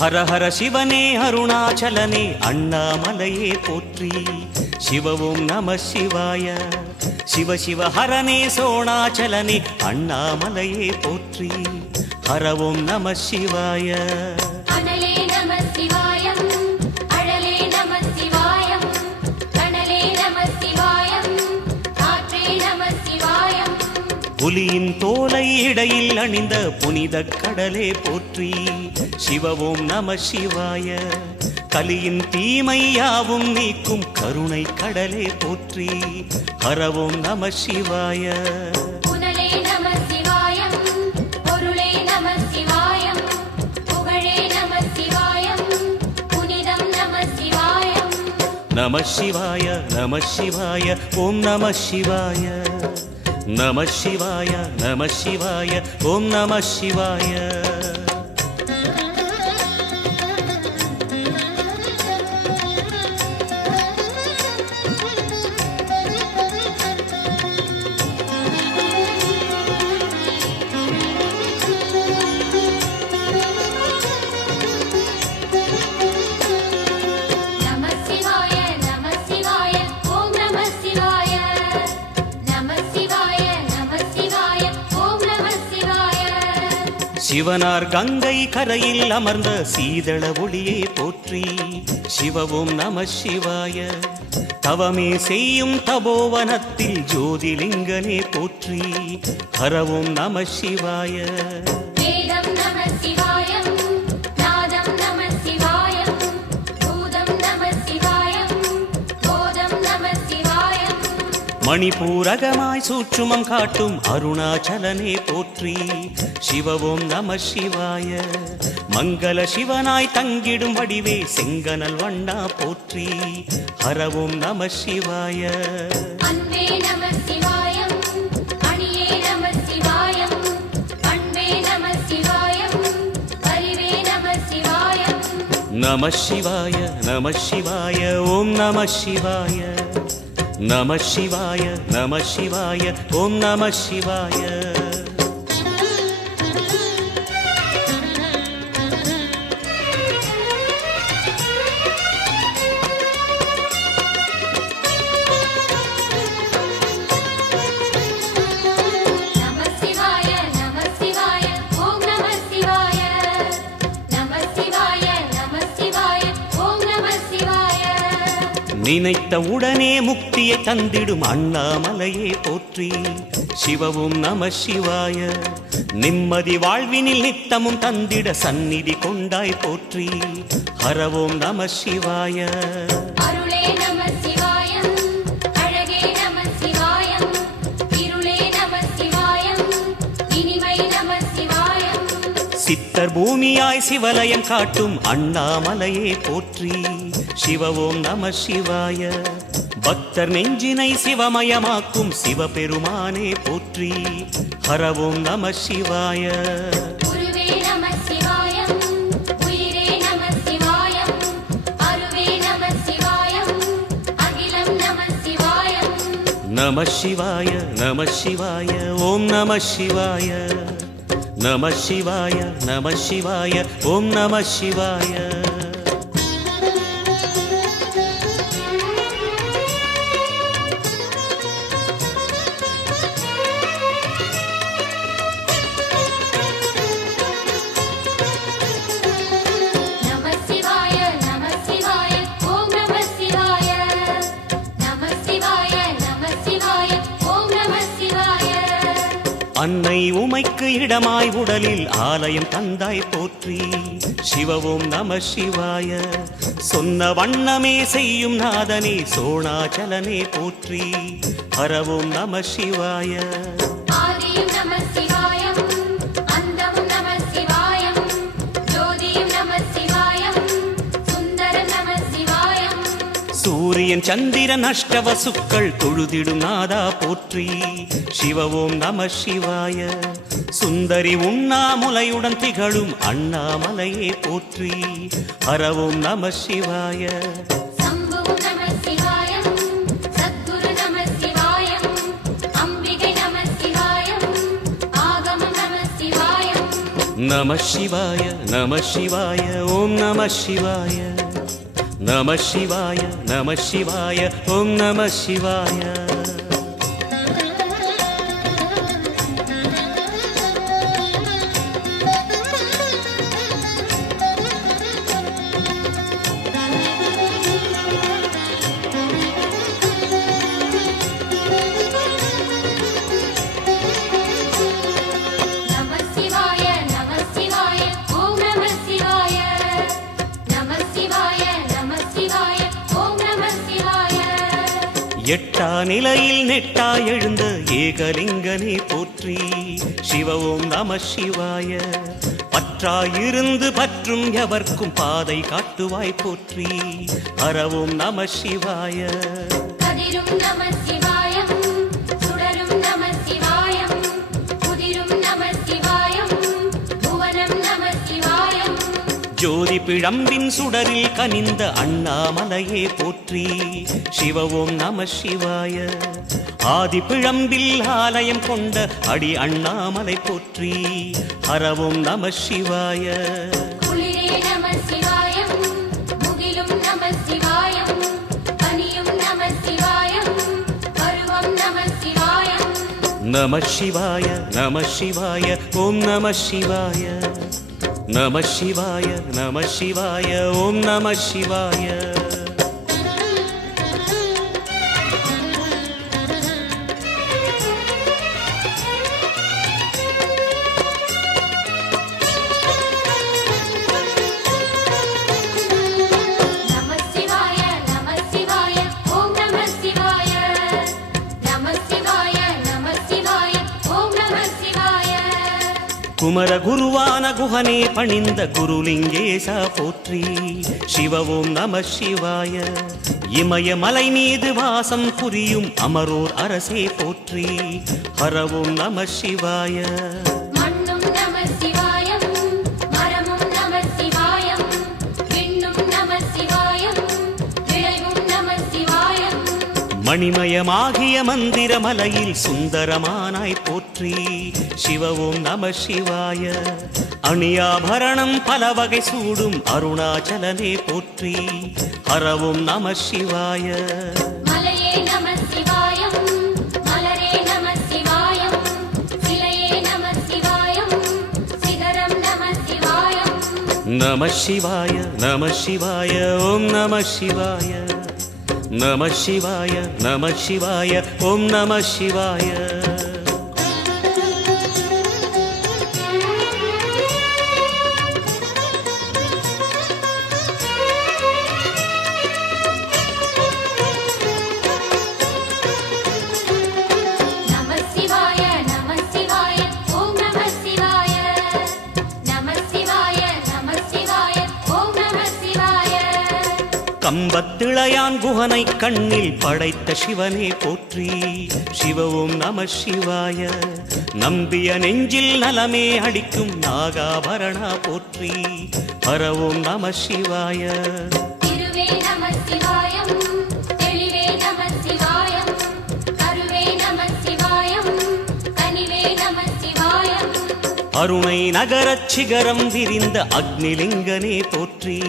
ஹர ஹர சிவனே அருணாச்சலனே அண்ணாமலையே போற்றி. சிவ ஓம் நம சிவாய. சிவ சிவ ஹரனே சோணாச்சலனே அண்ணாமலையே போற்றி. ஹர ஓம் நம சிவாய. அனலே நம சிவாயம், அழலே நம சிவாயம், கனலே நம சிவாயம், காற்றே நம சிவாயம். புலியின் தோலை இடையில் அணிந்த புனித கடலே போற்றி. சிவ ஓம் நம சிவாய. கலியின் தீமையாவும் நீக்கும் கருணை கடலே போற்றி. ஹர ஓம் நம சிவாய. புனலே நம சிவாயம், பொருளே நம சிவாயம், புகழே நம சிவாயம், புனிதம் நம சிவாயம். நம சிவாய நம சிவாய ஓம் நம சிவாய. நம சிவாய நம சிவாய ஓம் நம சிவாய. நம சிவாய நம சிவாய ஓம் நம சிவாய. நம சிவாய நம சிவாய ஓம் நம சிவாய. சிவனார் கங்கை கரையில் அமர்ந்த சீதள ஒளியே போற்றி. சிவ ஓம் நம சிவாய. தவமே செய்யும் தபோவனத்தில் ஜோதிலிங்கனே போற்றி. ஹர ஓம் நம சிவாய. வேதம் நம சிவாயம், நாதம் நம சிவாயம், பூதம் நம சிவாயம், போதம் நம சிவாயம். மணிபூரகமாய் சூட்சுமம் காட்டும் அருணாச்சலனே போற்றி. சிவ ஓம் நம சிவாய. மங்கள சிவனாய் தங்கிடும் வடிவே செங்கனல் வண்ணா போற்றி. ஹர ஓம் நம சிவாய. அன்பே நம சிவாயம், அணியே நம சிவாயம், பண்பே நம சிவாயம், அறிவே நம சிவாயம். நம சிவாய நம சிவாய ஓம் நம சிவாய. நம சிவாய நம சிவாய ஓம் நம சிவாய. நம சிவாய நம சிவாய ஓம் நம சிவாய. நம சிவாய நம சிவாய ஓம் நம சிவாய. நினைத்த உடனே முக்தியை தந்திடும் அண்ணாமலையே போற்றி. சிவ ஓம் நம சிவாய. நிம்மதி வாழ்வினில் நித்தமும் தந்திட சந்நிதி கொண்டாய் போற்றி. ஹர ஓம் நம சிவாய. அருளே நம சிவாயம், அழகே நம சிவாயம், இருளே நம சிவாயம், இனிமை நம சிவாயம். சித்தர் பூமியாய் சிவலயம் காட்டும் அண்ணாமலையே போற்றி. சிவ ஓம் நம சிவாய. பக்தர் நெஞ்சினை சிவமயமாக்கும் சிவபெருமானே போற்றி. ஹர ஓம் நம சிவாய. குருவே நம சிவாயம், உயிரே நம சிவாயம், அருவே நம சிவாயம், அகிலம் நம சிவாயம். நம சிவாய நம சிவாய ஓம் நம சிவாய. நம சிவாய நம சிவாய ஓம் நம சிவாய. நம சிவாய நம சிவாய ஓம் நம சிவாய. நம சிவாய நம சிவாய ஓம் நம சிவாய. அன்னை உமைக்கு இடமாய் உடலில் ஆலயம் தந்தாய் போற்றி. சிவ ஓம் நம சிவாய. சொன்ன வண்ணமே செய்யும் நாதனே சோணாச்சலனே போற்றி. ஹர ஓம் நம சிவாய. ஆதியும் நம சிவாயம், அந்தமும் நம சிவாயம், ஜோதியும் நம சிவாயம், சுந்தரம் நம சிவாயம். சூரியன் சந்திரன் அஷ்டவசுக்கள் தொழுதிடும் நாதா போற்றி. சிவ ஓம் நம சிவாய. சுந்தரி உண்ணாமுலையுடன் திகழும் அண்ணாமலையே போற்றி. ஹர ஓம் நம சிவாய. சம்புவும் நம சிவாயம், சத்குரு நம சிவாயம், அம்பிகை நம சிவாயம், ஆகமம் நம சிவாயம். நம சிவாய நம சிவாய ஓம் நம சிவாய நம சிவாய நம சிவாய ஓம் நம சிவாய எட்டா நிலையில் நெட்டா எழுந்த ஏகலிங்கனே போற்றி சிவ ஓம் நம சிவாய பற்றாயிருந்து பற்றும் எவர்க்கும் பாதை காட்டுவாய் போற்றி ஹர ஓம் நம சிவாய கதிரும் நம சிவாயம் சுடரும் நம சிவாயம் புதிரும் நம சிவாயம் புவனம் நம சிவாயம் ஜோதி பிழம்பின் சுடரில் கனிந்த அண்ணாமலையே போற்றி சிவ ஓம் நம சிவாய ஆதி பிழம்பில் ஆலயம் கொண்ட அடி அண்ணாமலை போற்றி ஹர ஓம் நம சிவாய குளிரே நம சிவாயம் முகிலும் நம சிவாயம் பனியும் நம சிவாயம் பருவம் நம சிவாயம் நம சிவாய நம சிவாய ஓம் நம சிவாய நம சிவாய நம சிவாய ஓம் நம சிவாய குமர குருவான குஹனே பணிந்த குருலிங்கேசா போற்றி சிவ ஓம் நம சிவாய இமயமலை மீது வாசம் புரியும் அமரோர் அரசே போற்றி ஹர ஓம் நம சிவாய மண்ணும் நம சிவாயம் மரமும் நம சிவாயம் விண்ணும் நம சிவாயம் விளைவும் நம சிவாயம் மணிமயமாகிய மந்திரமலையில் சுந்தரமானாய் போற்றி சிவ ஓம் நம சிவாய அணியாபரணம் பல வகை சூடும் அருணாச்சலனே போற்றி ஹர ஓம் நம சிவாய மலையே நம சிவாயம் மலரே நம சிவாயம் சிலையே நம சிவாயம் சிகரம் நம சிவாயம் நம சிவாய நம சிவாய ஓம் நம சிவாய நம சிவாய நம சிவாய ஓம் நம சிவாய கம்பத்திளையான் குஹனை கண்ணில் படைத்த சிவனே போற்றி சிவ ஓம் நம சிவாய நம்பிய நெஞ்சில் நலமே அடிக்கும் நாகாபரணா போற்றி ஹர ஓம் நம சிவாய திருவே நம சிவாயம் தெளிவே நம சிவாயம் கருவே நம சிவாயம் கனிவே நம சிவாயம் அருணை நகரச் சிகரம் விரிந்த அக்னிலிங்கனே போற்றி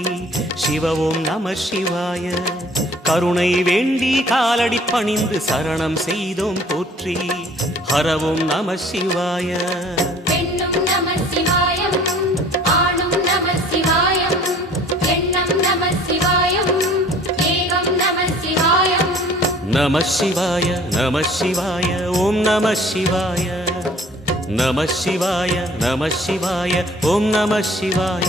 சிவ ஓம் நம சிவாய கருணை வேண்டி காலடி பணிந்து சரணம் செய்தோம் போற்றி ஹர ஓம் நம சிவாய பெண்ணும் நம சிவாயம் ஆணும் நம சிவாயம் எண்ணம் நம சிவாயம் ஏகம் நம சிவாயம் நம சிவாய நம சிவாய ஓம் நம சிவாய நம சிவாய நம சிவாய ஓம் நம சிவாய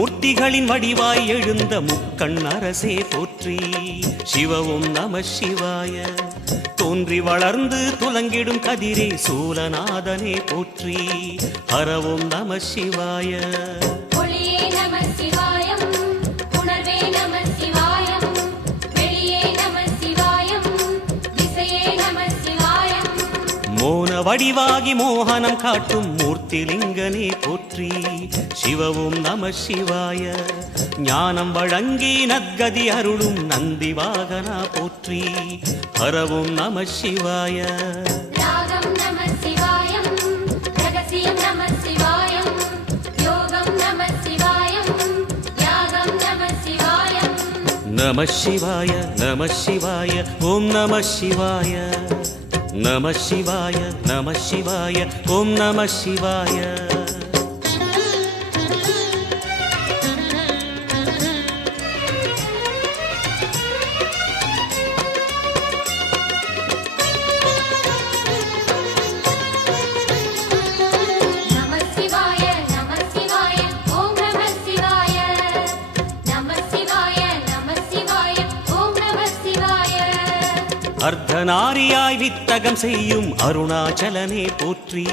மும்மூர்த்திகளின் வடிவாய் எழுந்த முக்கண் அரசே போற்றி. சிவ ஓம் நம சிவாய. தோன்றி வளர்ந்து துலங்கிடும் கதிரே சூலநாதனே போற்றி. ஹர ஓம் நம சிவாய. ஒளியே நம சிவாயம், உணர்வே நம சிவாயம், வெளியே நம சிவாயம், திசையே நம சிவாயம். மோன வடிவாகி மோகனம் காட்டும் மூர்த்திலிங்கனே போற்றி. சிவ ஓம் நம சிவாய. ஞானம் வழங்கி நற்கதி அருளும் நந்தி வாகனா போற்றி. ஹர ஓம் நம சிவாய. ராகம் நம சிவாயம், ரகசியம் நம சிவாயம், யோகம் நம சிவாயம், யாகம் நம சிவாயம். நம சிவாய நம சிவாய ஓம் நம சிவாய. நம சிவாய நம சிவாய ஓம் நம சிவாய. நம சிவாய நம சிவாய ஓம் நம சிவாய. நம சிவாய நம சிவாய ஓம் நம சிவாய. அர்த்தநாரியாய் வித்தகம் செய்யும் அருணாச்சலனே போற்றி.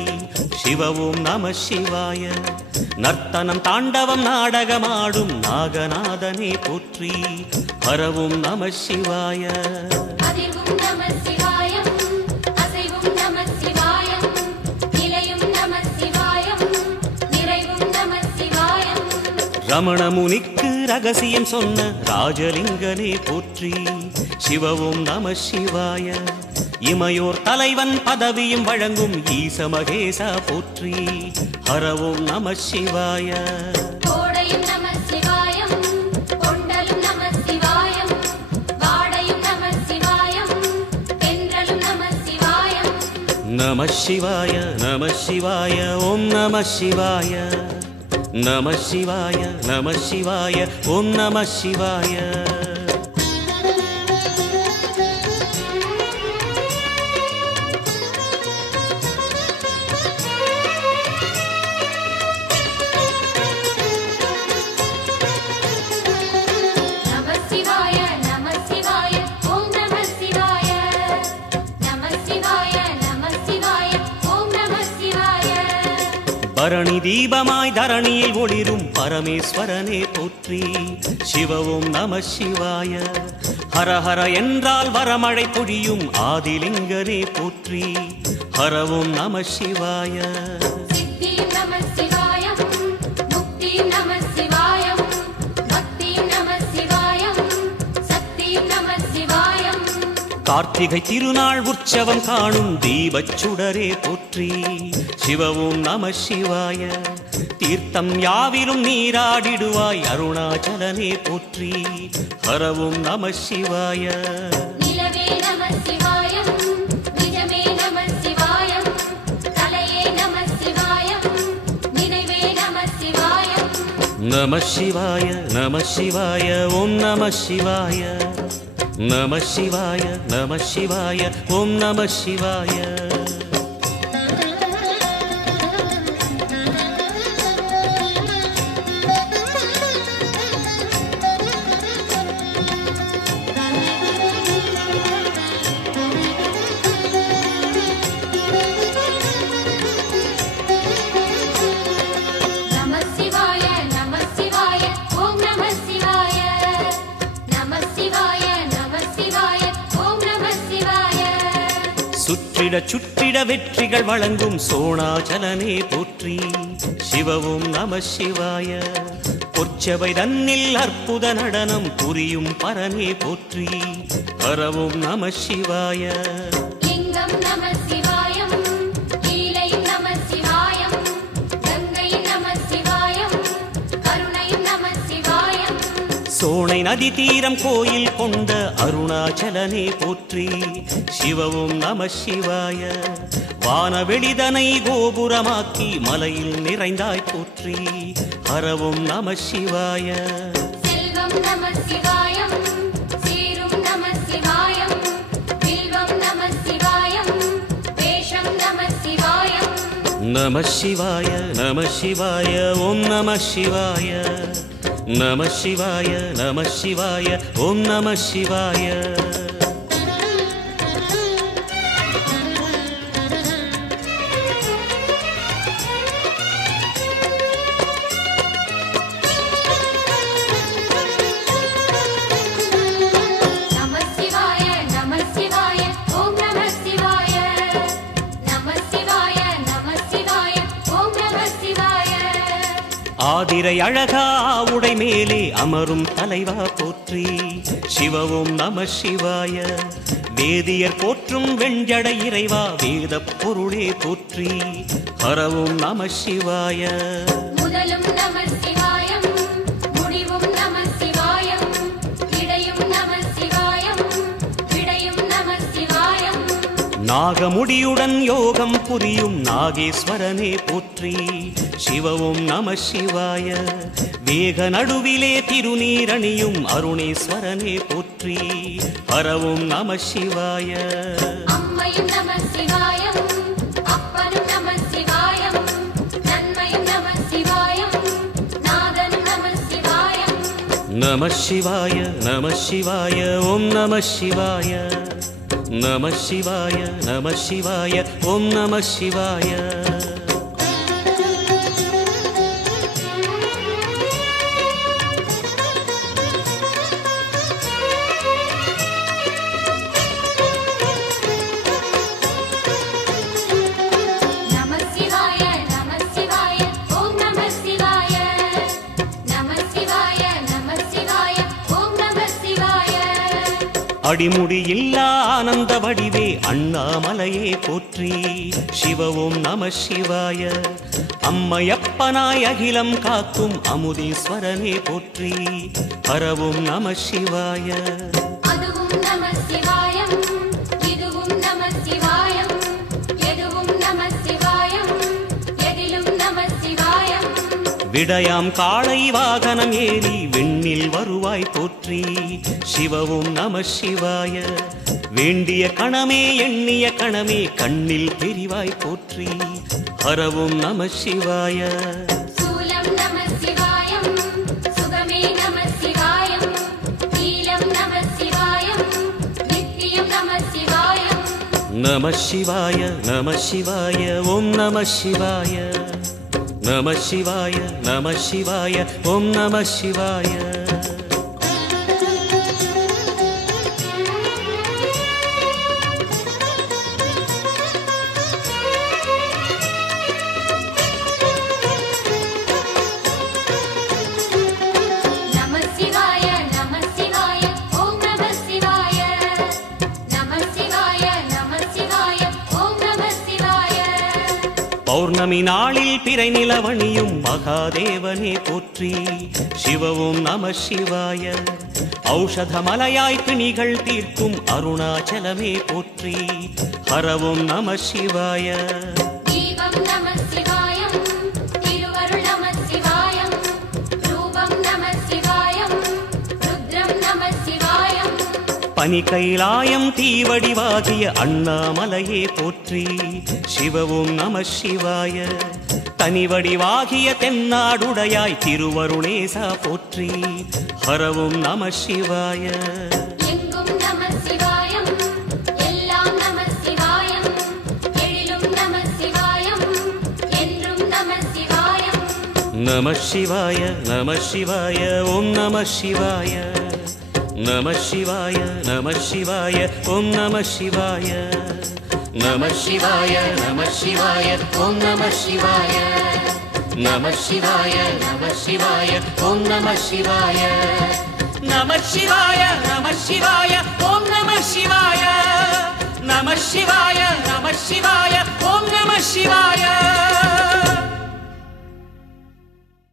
சிவ ஓம் நம சிவாய. நர்த்தனம் தாண்டவம் நாடகமாடும் நாகநாதனே போற்றி. ஹர ஓம் நம சிவாய. அதிர்வும் நம சிவாயம், அசைவும் நம சிவாயம், நிலையும் நம சிவாயம், நிறைவும் நம சிவாயம். ரமண முனிக்கு ரகசியம் சொன்ன ராஜலிங்கனே போற்றி. சிவ ஓம் நம சிவாய. இமையோர் தலைவன் பதவியும் வழங்கும் ஈச மகேசா போற்றி. ஹர ஓம் நம சிவாய. கோடையும் நம சிவாயம், கொண்டலும் நம சிவாயம், வாடையும் நம சிவாயம், தென்றலும் நம சிவாயம். நம சிவாய நம சிவாய ஓம் நம சிவாய. நம சிவாய நம சிவாய ஓம் நம சிவாய. நம சிவாய நம சிவாய ஓம் நம சிவாய. நம சிவாய நம சிவாய ஓம் நம சிவாய. பரணி தீபமாய் தரணியில் ஒளிரும் பரமேஸ்வரனே போற்றி. சிவ ஓம் நம சிவாய. ஹர ஹர என்றால் வரமழை பொழியும் ஆதிலிங்கனே போற்றி. ஹர ஓம் நம சிவாய. சித்தியும் நம சிவாயம், முக்தியும் நம சிவாயம், பக்தியும் நம சிவாயம், சக்தியும் நம சிவாயம். கார்த்திகை திருநாள் உற்சவம் காணும் தீபச்சுடரே போற்றி. சிவ ஓம் நம சிவாய. தீர்த்தம் யாவிலும் நீராடிடுவாய் அருணாச்சலனே போற்றி. ஹர ஓம் நம சிவாய. நிலவே நம சிவாயம், நிஜமே நம சிவாயம், தலையே நம சிவாயம், நினைவே நம சிவாயம். நம சிவாய நம சிவாய ஓம் நம சிவாய. நம சிவாய நம சிவாய ஓம் நம சிவாய. நம சிவாய நம சிவாய ஓம் நம சிவாய. நம சிவாய நம சிவாய ஓம் நம சிவாய. சுற்றிட சுற்றிட வெற்றிகள் வழங்கும் சோணாச்சலனே போற்றி. சிவ ஓம் நம சிவாய. பொற்சபை தன்னில் அற்புத நடனம் புரியும் பரனே போற்றி. ஹர ஓம் நம சிவாய. லிங்கம் நம சிவாயம், லீலையும் நம சிவாயம், கங்கையும் நம சிவாயம், கருணையும் நம சிவாயம். சோனை நதி தீரம் கோயில் கொண்ட அருணாச்சலனே போற்றி. சிவ ஓம் நம சிவாய. வானவெளிதனை கோபுரமாக்கி மலையில் நிறைந்தாய் போற்றி. ஹர ஓம் நம சிவாய. செல்வம் நம சிவாயம், சீரும் நம சிவாயம், வில்வம் நம சிவாயம், வேஷம் நம சிவாயம். நம சிவாய நம சிவாய ஓம் நம சிவாய. நம சிவாய நம சிவாய ஓம் நம சிவாய. ஆதிரை அழகா உடை மேலே அமரும் தலைவா போற்றி சிவவும் நம சிவாய. வேதியர் போற்றும் வெஞ்சடை இறைவா வேத பொருளே போற்றி ஹரவும் நம சிவாய. முதலும் நம சிவாயம் முடிவும் நம சிவாயம் இடையும் நம சிவாயம் விடையும் நம சிவாயம். நாகமுடியுடன் யோகம் புரியும் நாகேஸ்வரனே போற்றி சிவவும் நம சிவாய. வேக நடுவிலே திருநீரணியும் அருணேஸ்வரனே போற்றி ஹரவும் நம சிவாய. அம்மையும் நம சிவாயம் அப்பனும் நம சிவாயம் நன்மையும் நம சிவாயம் நாதனும் நம சிவாயம். நம சிவாய நம சிவாய ஓம் நம சிவாய. நம சிவாய நம சிவாய ஓம் நம சிவாய. அடிமுடி இல்லா ஆனந்த வடிவே அண்ணாமலையே போற்றி சிவவும் நம சிவாய. அம்மையப்பனாய் அகிலம் காக்கும் அமுதீஸ்வரனே போற்றி ஹரவும் நம சிவாய. அதுவும் நம சிவாயம் இதுவும் நம சிவாயம் எதுவும் நம சிவாயம் எதிலும் நம சிவாயம். விடயாம் காளை வாகனம் ஏறி விண்ணில் வருவாய் போற்றி சிவவும் நம சிவாய. வேண்டிய கணமே எண்ணிய கணமே கண்ணில் தெரிவாய் போற்றி ஹரவும் நம சிவாய. சூலம் நம சிவாயம் சுகமே நம சிவாயம் நீலம் நம சிவாயம் நித்தியம் நம சிவாயம். நம சிவாய நம சிவாய ஓம் நம சிவாய. நம சிவாய நம சிவாய ஓம் நம சிவாய. பௌர்ணமி நாளில் பிறை நிலவணியும் மகாதேவனே போற்றி சிவவும் நம சிவாய. ஔஷத மலையாய் பிணிகள் தீர்க்கும் அருணாச்சலமே போற்றி ஹரவும் நம சிவாய. தீபம் நம சிவாயம் திருவருள் நம சிவாயம் ரூபம் நம சிவாயம் ருத்ரம் நம சிவாயம். பனி கைலாயம் தீவடிவாகிய அண்ணாமலையே போற்றி சிவவும் நம சிவாய. தனிவடிவாகிய தென்னாடுடையாய் திருவருணேசா போற்றி ஹரவும் நம சிவாய. எங்கும் நம சிவாயம் எல்லாம் நம சிவாயம் எழிலும் நம சிவாயம் என்றும் நம சிவாயம். நம சிவாய நம சிவாய ஓம் நம சிவாய. நம சிவாய நம சிவாய ஓம் நம சிவாய. நம சிவாய நம சிவாய ஓம் நம சிவாய. நம சிவாய நம சிவாய ஓம் நம சிவாய. நம சிவாய நம சிவாய ஓம் நம சிவாய. நம சிவாய நம சிவாய ஓம் நம சிவாய.